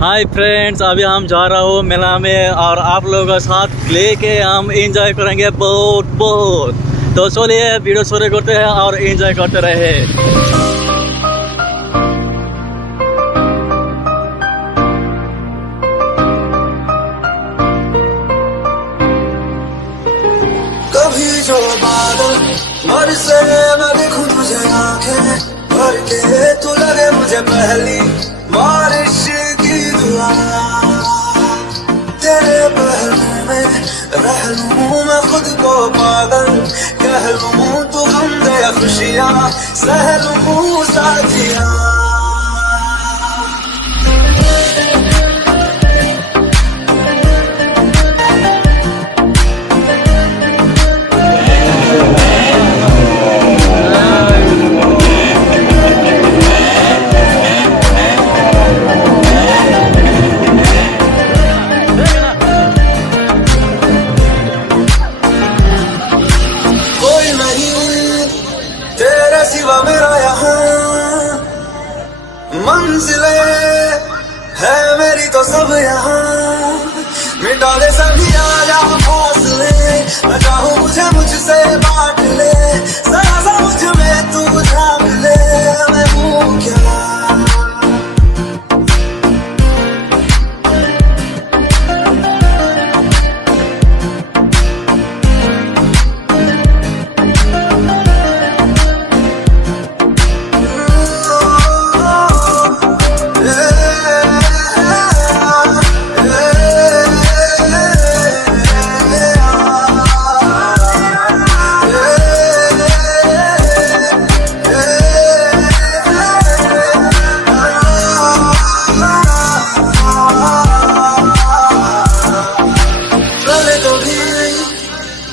Hi friends, अभी हम जा रहा हूँ मेला में और आप लोगों का साथ लेके हम एंजॉय करेंगे बहुत। तो चलिए वीडियो शुरू करते हैं और एंजॉय करते रहे। कभी जो बादल बरसे मैं देखूं तुझे आंखें भर के, तू लगे मुझे पहली बारिश की दुआ। तेरे पहलू में रह लूं मैं खुद को पागल, कह लूं तू हम दे खुशियां सह लूं साथिया। सिवा मेरा यहाँ मंजिले है मेरी तो सब यहाँ, मिटा दे सभी आजा फासले, मैं चाहूँ मुझे मुझसे बांट ले, जरा सा मुझ में तू झाँक ले, मैं हूँ क्या।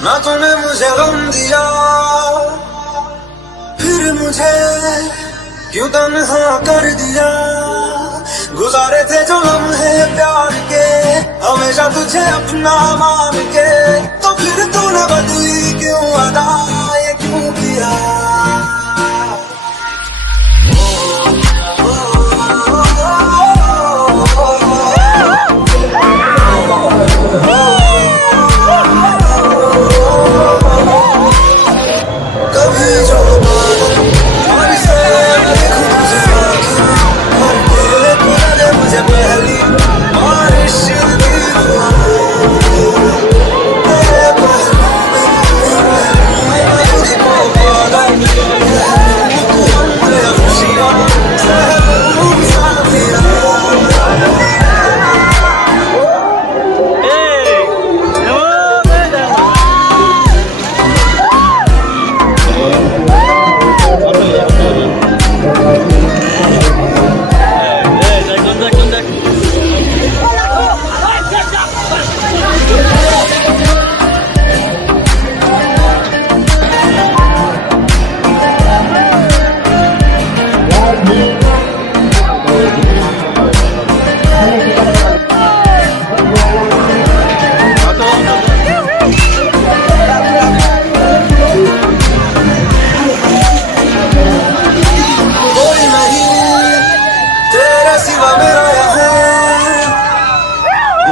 ना तूने मुझे गम दिया, फिर मुझे क्यों तन्हा कर दिया। गुजारे थे जो लम्हे प्यार के, हमेशा तुझे अपना मान के, तो फिर तूने बदली क्यों अदा, ये क्यों किया।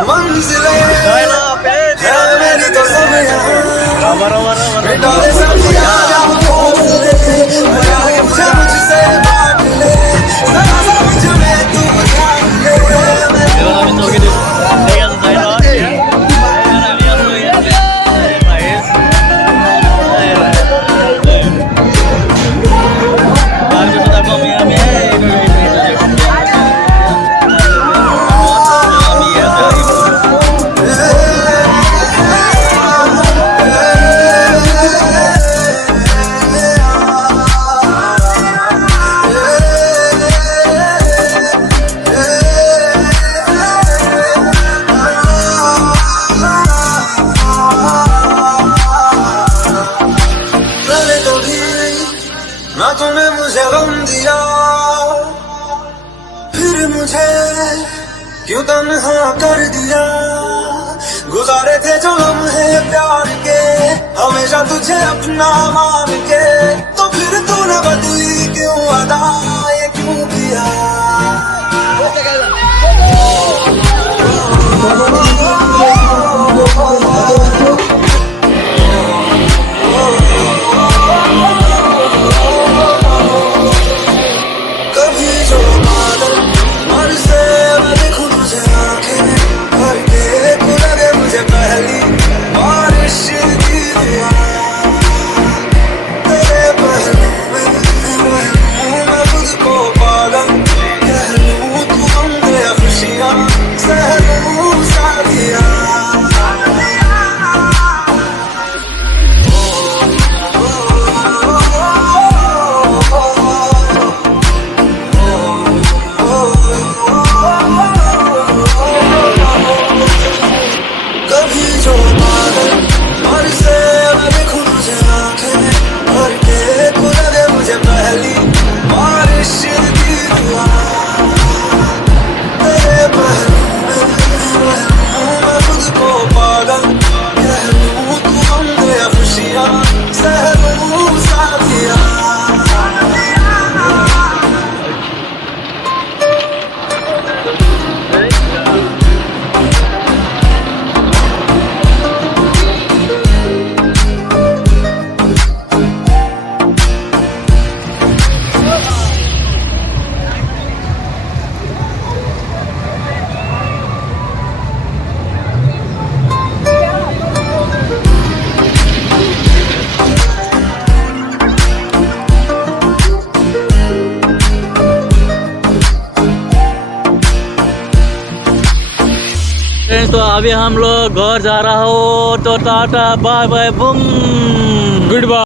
मंजिले है मेरी तो सब यहाँ, मिटा दे सभी आजा फासले, मैं चाहूँ मुझे मुझसे बांट ले, जरा सा मुझ में तू झाँक ले, मैं हूँ क्या। ना तूने मुझे गम दिया, फिर मुझे क्यों तन्हा कर दिया। गुजारे थे जो लम्हे प्यार के, हमेशा तुझे अपना मान के, तो फिर तूने बदली क्यों अदा, ये क्यों किया। सहलूं साथिया कभी जो बादल और से मैं देखूं तुझे आंखें भर के खुदा दे मुझे पहली बारिश की दुआ तेरे पहलू में मैं खुद को पागल कह लूं तू गम दे या खुशियां सह लूं साथिया फ्रेंड्स, तो अभी हम लोग घर जा रहा हो तो tata bye bye boom good bye.